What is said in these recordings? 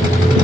Saan?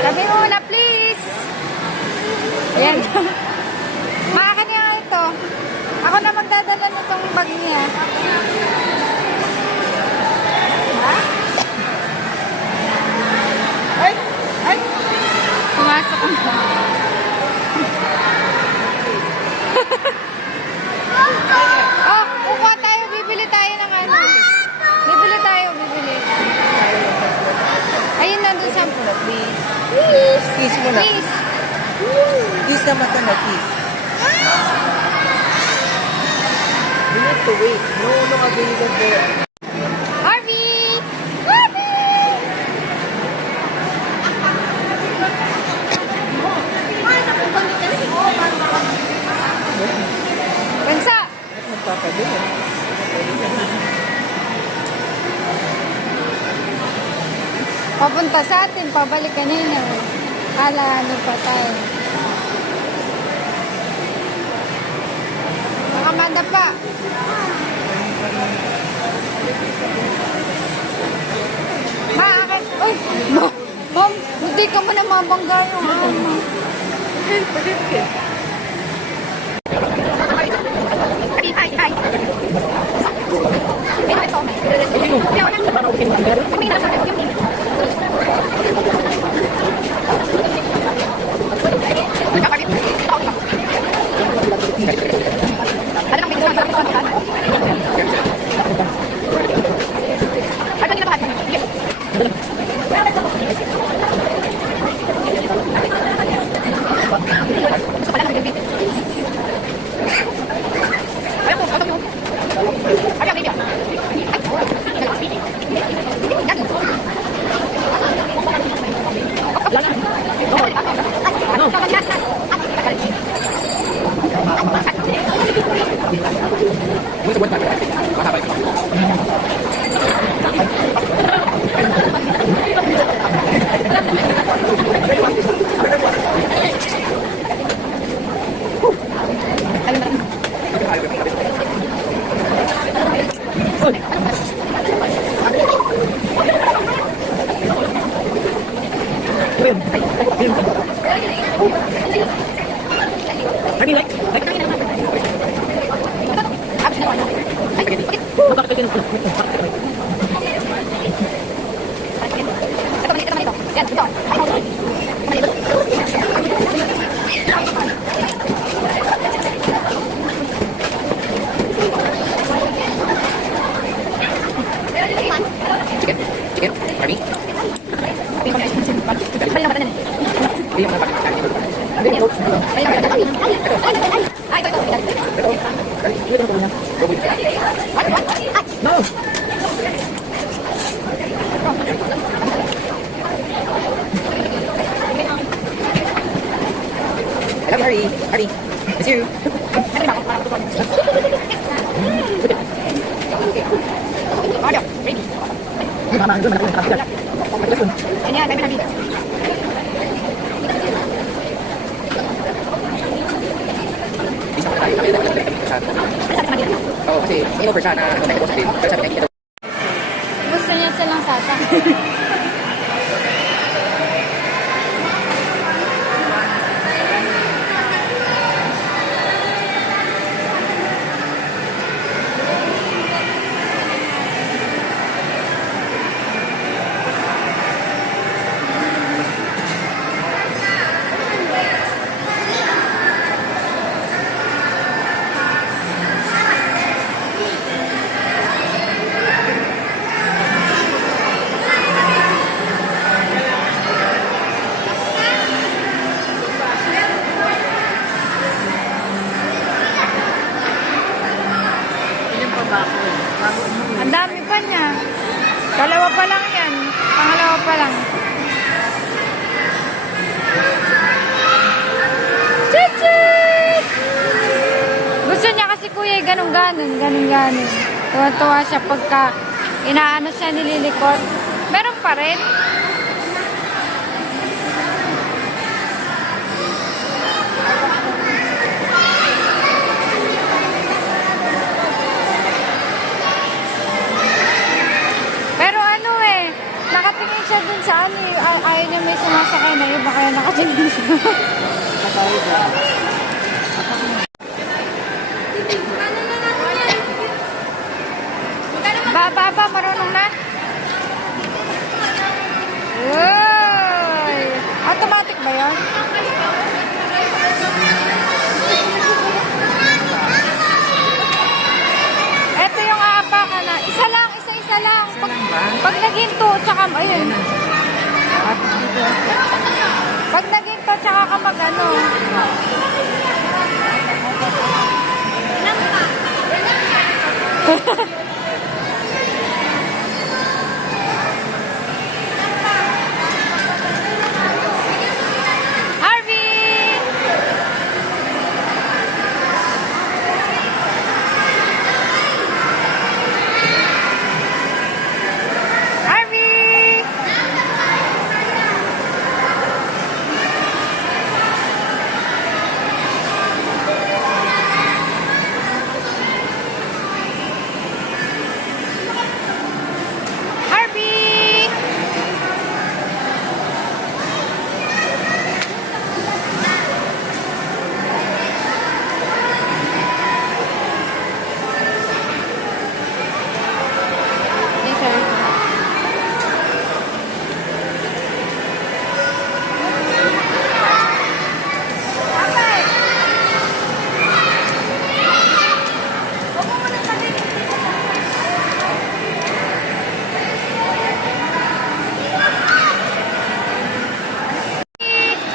Sabi mo na, please. Ayan. Maakin niya ito. Ako na magdadala nitong bag niya. Ha? Ay! Ay! Pumasok ko na. Oh, kukuha tayo. Bibili tayo ng ano. Bibili tayo. Bibili. Ayun na doon sa... Please. Please. Kiss mo na. Please. Kiss naman ka na, kiss. You need to wait. No available there. Harvey! Harvey! Bansa! At magpapabili. Papunta sa atin, pabalik kanina. Kala ano pa tayo. Nakamanda pa. Bakit? Uy! Mom, hindi ka mo na mabangga yung ano. No! Hurry! Hurry! It's you! Mama, Ano yan? Kami namin. Oo, kasi in-offer siya na may kausap din. Pero sabi niya, Gusto niya silang tata. Ilan pa ba ako? Bago umuwi. Ang dami pa niya. Dalawa pa lang yan. Pangalawa pa lang. Chichik! Gusto niya kasi kuya ganun-ganon, ganun-ganon. Tuwa-tuwa siya pagka inaano siya nililikot. Meron pa rin. Pero ano nakatingin siya dun sa ano ayaw niya may sumasakay na iba kaya nakatingin siya. Patawid ba? Ba, marunong na? Uy! Automatic ba yun? Ito yung aapakan na. Isa lang. Pag naginto, tsaka, ayun. Pag naginto, tsaka ka mag-ano. Harvey! Harvey! Harvey! Yes, sir.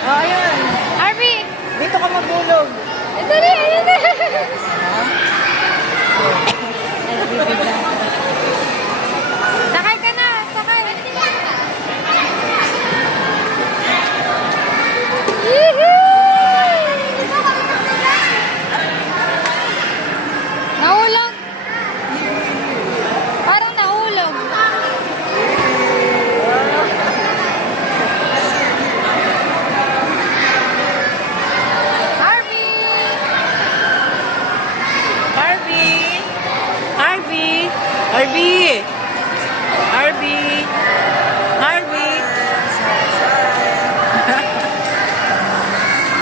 Oh, ayun. Harvey! Dito ka magulog. Dali, ayun na. Sakay ka na, sakay. Yee-hoo! Nahulog. Parang nahulog. Harvey! Harvey! Harvey! Harvey! Harvey!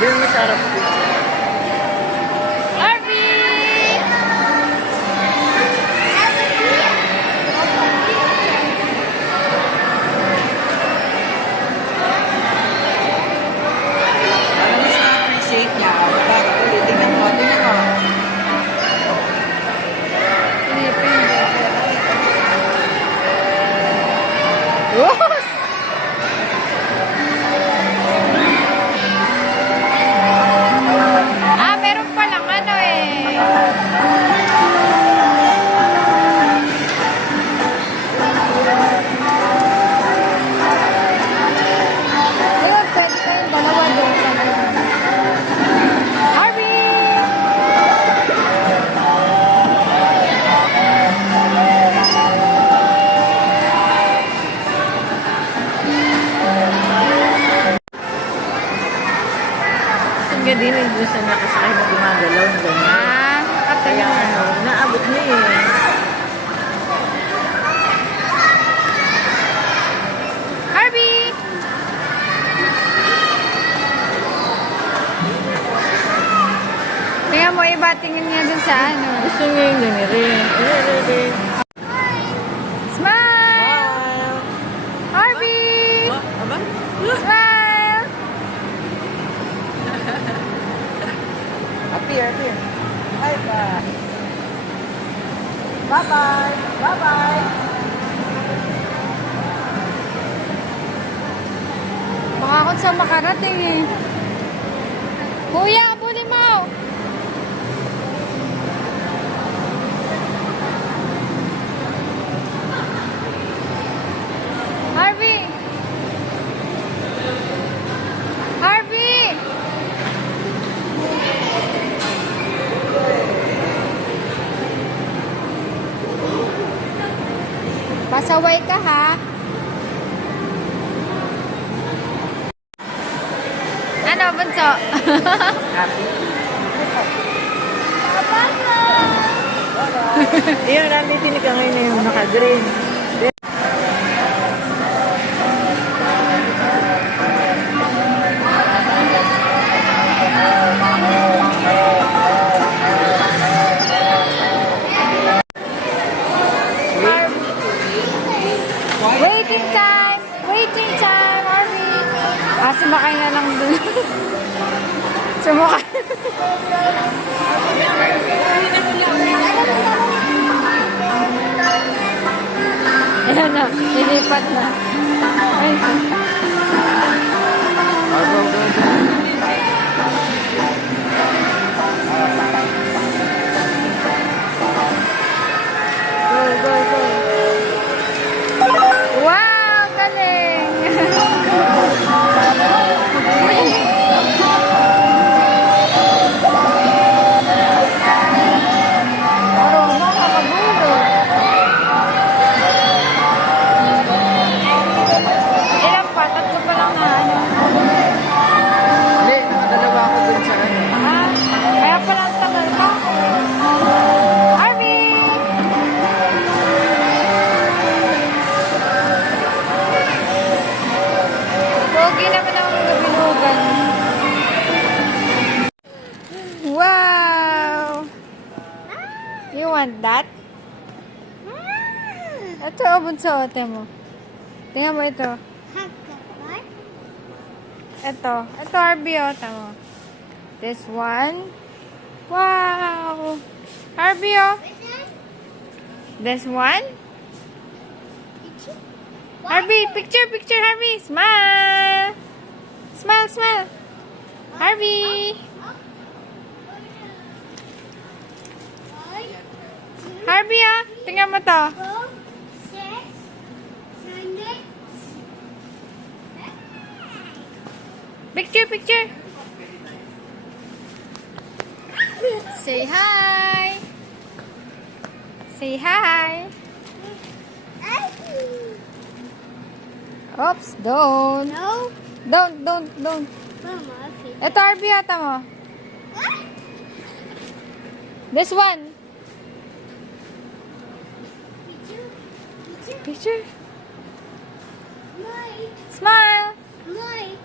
Doon masarap po. Harvey! Alam mo sa appreciate niya. Bakit ulit? Tingnan mo. Whoa! sa ano. Gusto niya yung rin. Smile! Harvey! Aba? Smile! Appear. Bye-bye. Bye-bye. Bye-bye. Baka kung saan makarating eh. Kuya, abulin mo! Harvey! Harvey! Pasaway ka ha? Ano, bunso? Happy. Ayun, nandito ka ngayon na yung naka-green. Waiting time, Harvey. Sumakay na lang dun. Sumakay. Ayan na, nilipat na. Ay, go. Wow, galing! Marunong makagulo. Ilan pa? Tatlo pa lang na ano. Hindi, nakadalawa ako dun sa ano. Ah, kaya pala ang tagal ka. Harvey! Pogi naman ang binugan. Wow! You want that? Ito, bunso, ote mo. Tingnan mo ito. Ito, Harvey, ote mo. This one. Wow! Harvey, oh. This one. Harvey, picture, Harvey. Smile. Smile. Harvey. Harvey, ah. Tingnan mo to. Picture. Say hi. Oops, don't. No? Don't. Mama, okay. Ito, Harvey, ata mo. This one. Picture. Mike. Smile. Mike.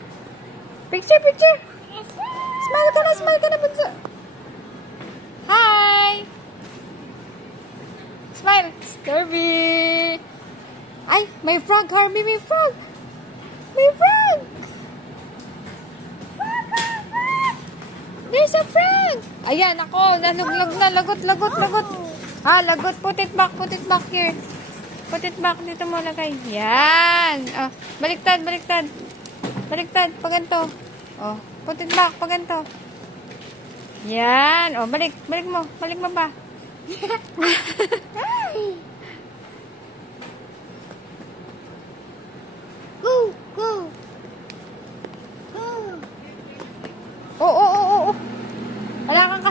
Picture. Smile ka na, bunso. Hi. Smile. Harvey. Ay, may frog, Harvey, may frog. There's a frog. Ayan, ako, naluglag na, lagot. Lagot, put it back here. Put it back, dito mo lagay. Yan. Oh, baliktad. Baliktad, paganto. Oh, put it back, paganto. Yan. Oh, balik mo pa. Go. Oh. Wala kang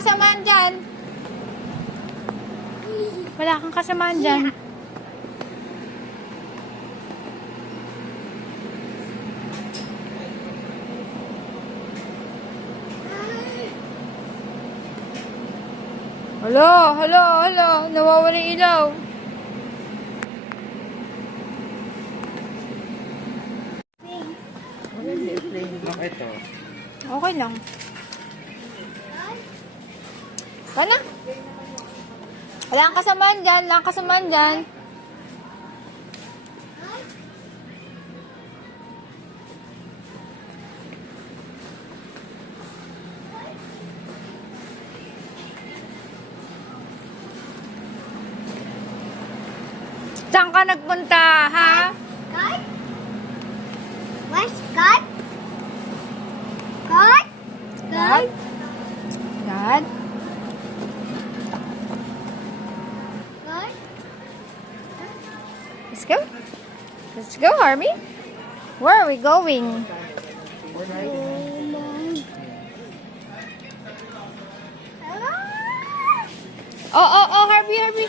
kasamaan dyan. Hala. Nawawala yung ilaw. Ito. Okay lang. Kana? Wala kang kasamaan dyan. Wala kang kasamaan dyan. Saan ka nagpunta, ha? God? Where's God? God? God? God? God? Let's go. Let's go, Harvey. Where are we going? Oh, Harvey, Harvey.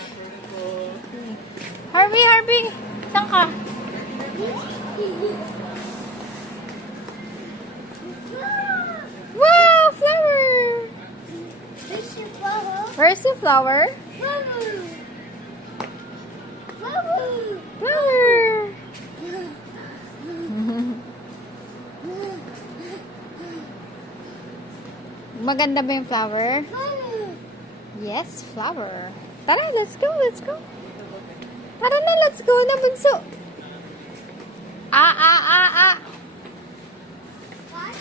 Harvey, Harvey. Saan ka? Wow, flower. This is flower. Where's the flower? Flower. Flower. Flower. Maganda ba yung flower? Flower. Yes, flower. Tara, let's go, let's go. Tara na, let's go na, bunso. Ah. What?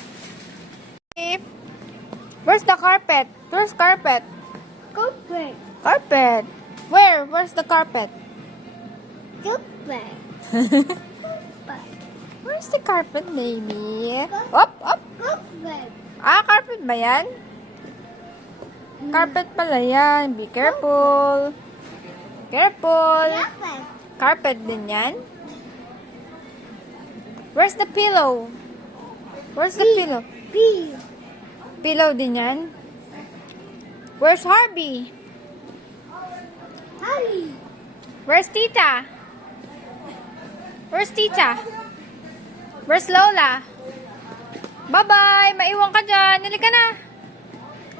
Where's the carpet? Where's carpet? Cooper. Carpet. Where? Where's the carpet? Cooper. Where's the carpet, baby? Up. Cooper. Ah, carpet ba yan? Carpet pala yan. Be careful. Careful. Cooper. Carpet din yan. Where's the pillow? Where's the pillow? B. Pillow din yan. Where's Harvey? Honey. Where's Tita? Where's Tita? Where's Lola? Bye-bye! Maiwan ka dyan. Halika na.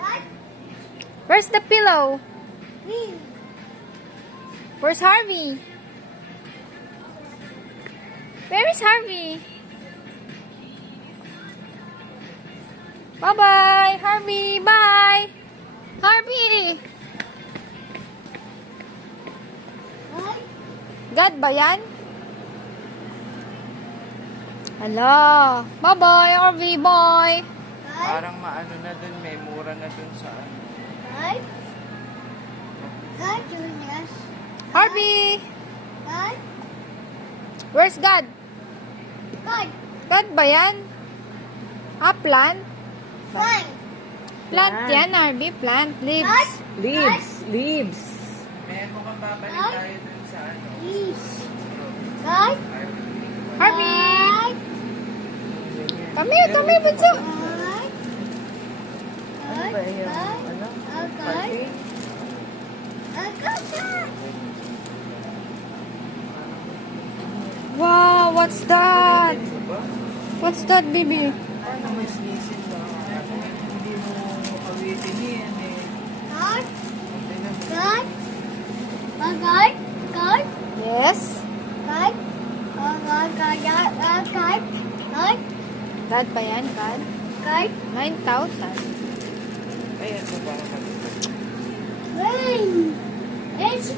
What? Where's the pillow? Me. Where's Harvey? Where is Harvey? Bye-bye! Harvey! Bye! Harvey! What? God ba yan? Hala! Bye-bye, Harvey! Bye! What? Parang maano na dun, may mura na dun sa ano. What? God, Julius. Harvey! God? Where's God? God. God ba yan? Ah, plant? Fine. Plant yan, Harvey. Plant. God. Leaves. Leaves. May ano kang babalik Ay. tayo dun sa ano. Please. God. Harvey! God. Come here, bunso! God. Ano ba yung, ano? God. Parking? God. Wow, what's that? Diba? What's that, baby? Paano may sinisin ba? Hindi mo awitin yan eh. God. Okay na. God. God. God. Yes? God. God. God. God. God ba yan, God? God. 9,000. Ay, ano ba? Rain. It's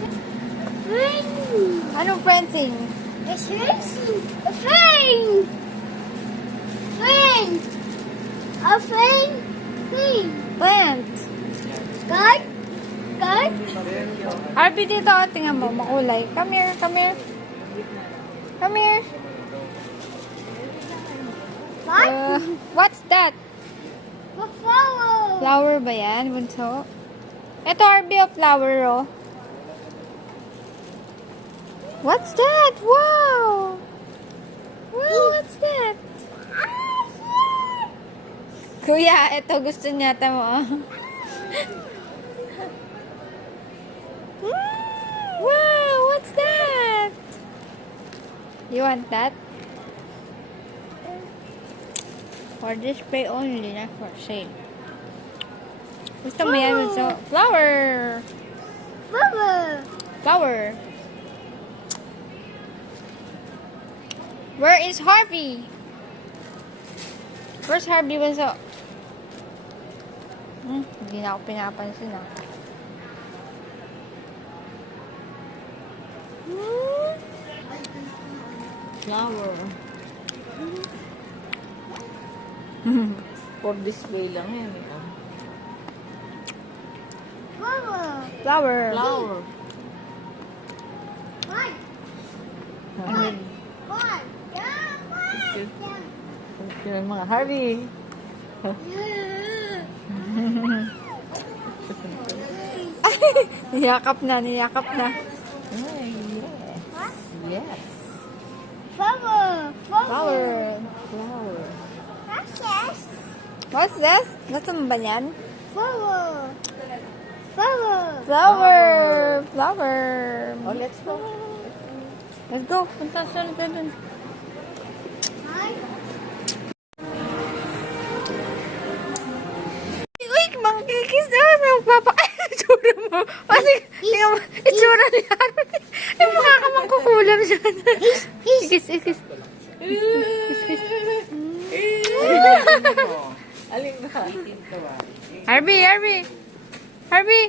rain. Anong fencing? It's raining. A rain. Rain. A rain. Rain. Plant. God. God. Harvey, dito. Tingnan mo, makulay. Come here, come here. Come here. What? What's that? A flower. Flower ba yan, bunso? Ito, Harvey, oh, flower, oh. What's that? Wow! Wow, what's that? Kuya, ito gusto niya. Tama. Wow, what's that? You want that? For display only, not for sale. Gusto mo yan, bunso? Flower! Flower. Flower. Where is Harvey? Where's Harvey, bunso? Hindi na ako pinapansin, ah. Flower. For display lang yan. Flower. Flower. Flower. One. Ano? One. Yeah, one. Yun mga Harvey. Niyakap na, niyakap na. Ay, yeah. Yes. Flower. Flower. Flower. Process. What's this? Gusto mo ba yan? Flower. Flower. Flower. Flower. Oh, let's go. Let's go. Punta sa dun. One. Uy, mangkikis na. Itsura mo. Kasi, tingnan mo, itsura ni Harvey. Ay, mukha ka mangkukulam dyan. Ikis, ikis. Ikis. Alin ba? Harvey, Harvey. Harvey.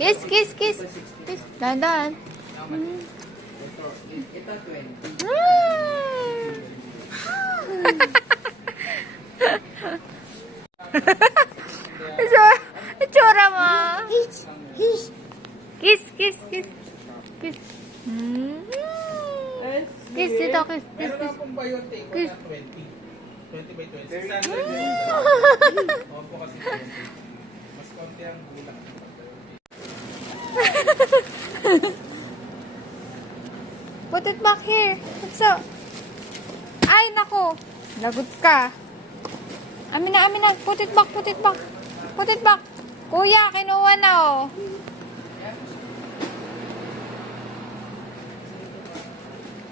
Kiss, kiss, kiss. Kiss. Dahan-dahan. Ito 20. Itsura mo. Hiss. Kiss, kiss, kiss. Kiss. Kiss, dito, kiss, kiss, Meron kiss. akong biotic. Kiss. 20. 20 by 20. 600. Opo kasi 20. Mas konti ang gulang. Put it back here. What's up? Ay, nako. Lagot ka. Amin na, amin na. Put it back, put it back. Put it back. Kuya, kinuha na, oh.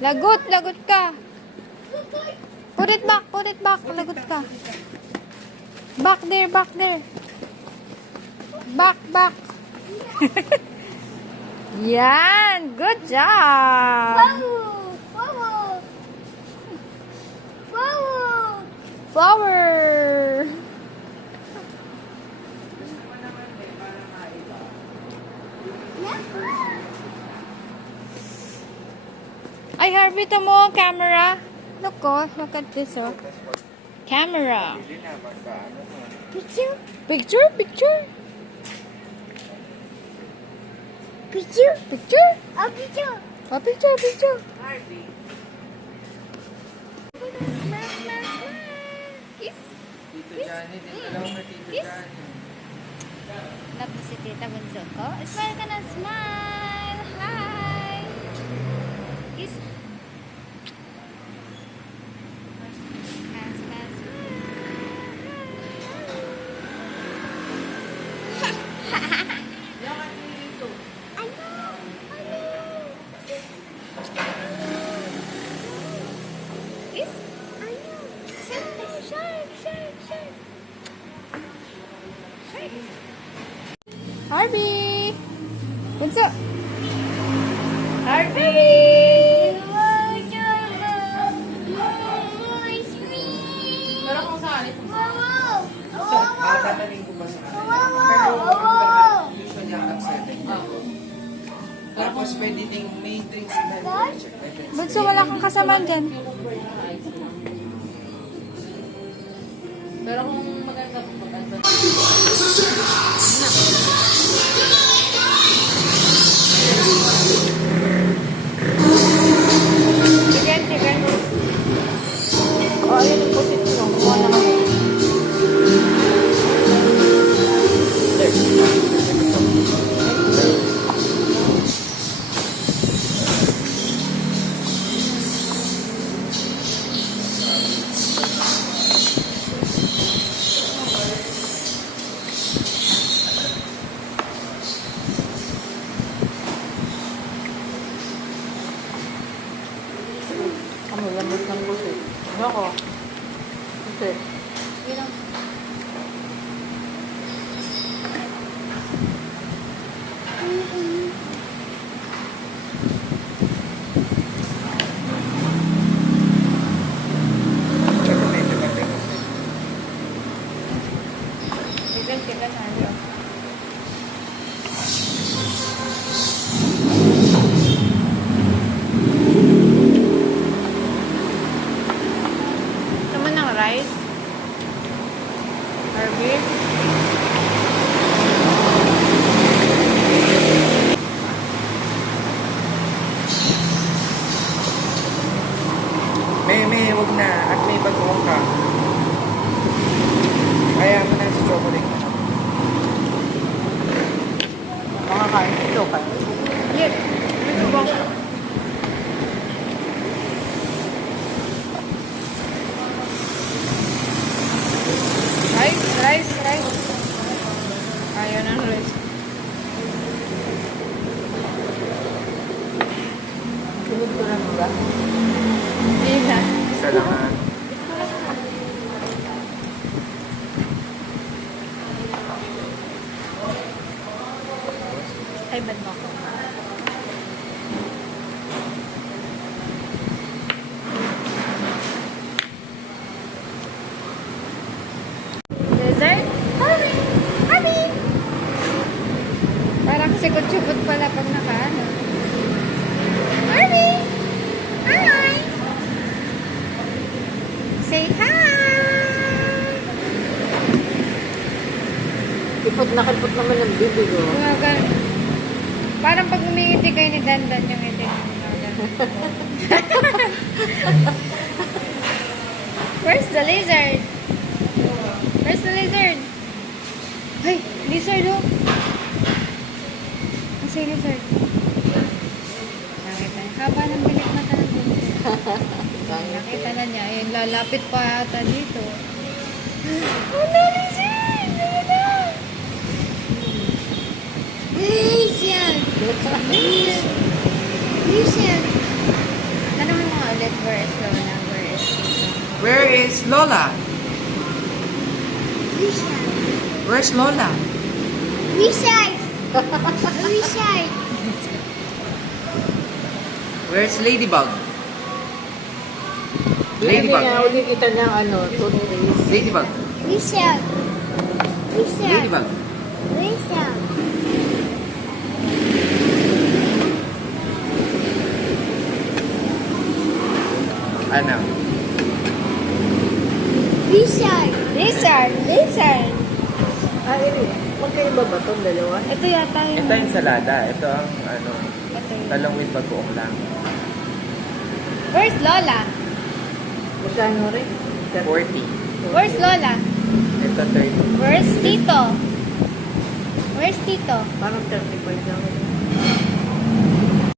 Lagot, lagot ka. Put it back, lagot ka. Back there, back there. Back, back. Yan, good job. Flower. Flower. Flower. Ay, Harvey, ito mo ang camera. Look, oh. Look at this, oh. Camera. Picture. Picture, picture. Picture. Picture. A picture. Oh, picture, picture. Kiss. Tito Johnny, dito lang na Tito Kiss. Johnny. Love mo si Tita Bunso ko. Smile ka na, smile. Hi. Kiss. Smile, smile, Kiss. Shark, shark, shark, shark. Harvey! What's up? Harvey! Meron kong sali. Tatanaling ko pa sa kanila. Usually ang 7. Tapos pwede ding may drinks na Bunso, wala kang kasama dyan. Pero kung maganda kung maganda. Chicken, chicken. Oh, ayun yung pusit mo. Kuha na kami. Ano, lamot ng pusit. Ako. Pusit. Chicken, chicken. Ayun. Huwag na. At may bagoong ka. Kaya mo na si chocolate. Makakain ito ka. Yes. Ito ba? Rice. Ayaw ng rice. Sunod ko lang ba? Hindi na. Isa lang ah. Ay, ba't mo ako? Dessert? Mami! Parang sikot-sikot pala pag nakaano. Mami! Hi! Say hi! Kipot na naman ang bibig oh. Gumagal. Parang pag umingiti kayo ni Dandan yung ngiti. Where's the lizard? Where's the lizard? Hey, lizard oh. Nasa yung lizard. Nakita niya. Haba ng bilik mata ng lizard. Nakita na niya. Ayun, lalapit pa ata dito. Oh no, lizard! Wala! Lizard! Lizard! Tanong mo nga ulit, where is Lola? Where is Tito? Where is Lola? Where's Lola? Where's Ladybug? Hindi Ladybug. nga uli kita ng ano, toothpaste. Ladybug. Ladybug. Ano? Lizard! Ah, ini. Magkaiba ba itong dalawa? Ito yata yung... Ito yung salada. Ito ang ano, Ito yun. talong with bagoong lang. Where's Lola? Magkano rin? 40. Where's Lola? Ito 30. Where's Tito? Where's Tito? Parang 35 lang.